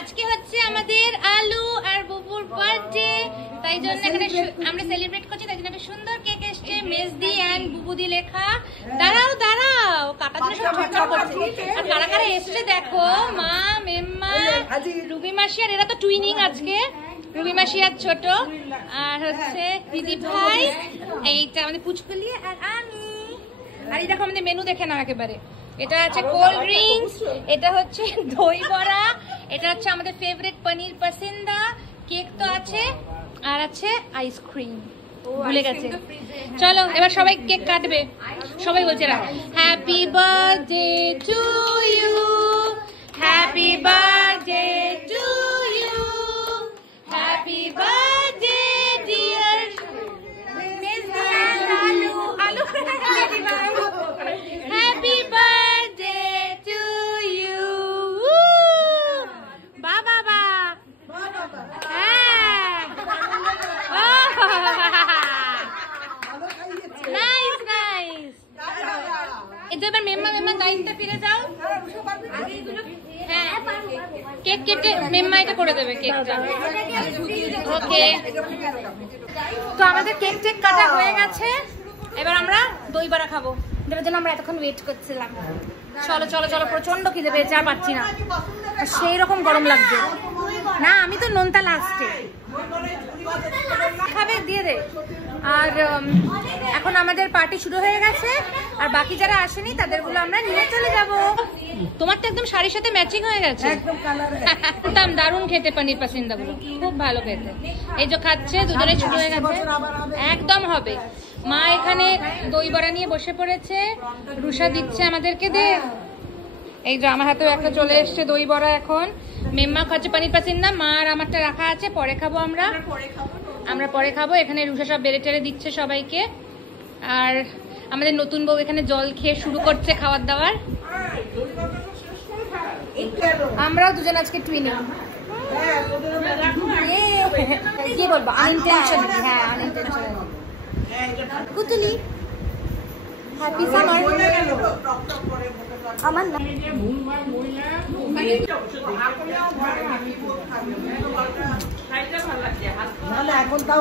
আজকে হচ্ছে আমাদের আলু আর বুবুর বার্থডে, তাই জন্য এখানে আমরা সেলিব্রেট করছি। তাই জন্য একটা সুন্দর কেক এসছে, মেজদি এন্ড বুবুদি লেখা। দাঁড়াও দাঁড়াও, কাটার জন্য সব ছটছট করছে। আর কারা কারা এসছে দেখো, মা, মেম্মা, রুবি মাসি, আর এরা তো টুইনিং আজকে, রুবি মাসি আর ছোট, আর হচ্ছে দিদি ভাই, এইটা আমাদের পুচকুলি আর আমি। আর এই দেখো আমাদের মেনু দেখে নাও একেবারে। এটা আছে কোল্ড ড্রিঙ্কস, এটা হচ্ছে দই বড়া, এটা হচ্ছে আমাদের ফেভারিট পনির পাসিন্দা, কেক তো আছে, আর আছে আইসক্রিম। ভুলে গেছে। চলো এবার সবাই কেক কাটবে। সবাই বলছে happy birthday to you, happy birthday to you, happy birthday dear আলু আলু, হ্যাপি বার্থডে টু ইউ। বা বাবা, হ্যাঁ, নাইস নাইস। এটা এবার মেম্মা দায়িত্ব ফিরে যাও। হ্যাঁ, কেক কেটে মেম্মা এটা করে দেবে কেকটা। ওকে, তো আমাদের কেক টেক কাটা হয়ে গেছে, এবার আমরা দই বড়া খাবো, যেটার জন্য আমরা এতক্ষণ ওয়েট করছিলাম। চলো চলো চলো, প্রচন্ড খিদে পেয়েছে, আর পাচ্ছি না, সেই রকম গরম লাগছে। না আমি তো নোনতা লাস্টে খাবে, দিয়ে দে। আর এখন আমাদের পার্টি শুরু হয়ে গেছে, আর বাকি যারা আসেনি তাদেরগুলো আমরা নিয়ে চলে যাব। তোমার তো একদম শাড়ির সাথে ম্যাচিং হয়ে গেছে, একদম দারুণ খেতে পনির পাসিন্দা গুলো, খুব ভালো খেতে। এই যে খাচ্ছে, দুজনে শুরু হয়ে গেছে, একদম হবে। মা এখানে দই বড়া নিয়ে বসে পড়েছে, রুষা দিচ্ছে আমাদেরকে, দে। এই যে আমার হাতেও একটা চলে এসছে দই বড়া। এখন মেম্মা খাচ্ছে পনির পাসিন্দা, মা আর আমারটা রাখা আছে, পরে খাবো আমরা পরে খাবো। এখানে রুষা সব বেড়ে টেড়ে দিচ্ছে সবাইকে, আর আমাদের নতুন বউ এখানে জল খেয়ে শুরু করছে খাবার দাবার। আমরাও দুজন আজকে টুইনিং, কি বলবো, আনইনটেনশনালি। হ্যাঁ, আনইনটেনশনালি। কুতুলি, happy summer. আমার না এখন তাও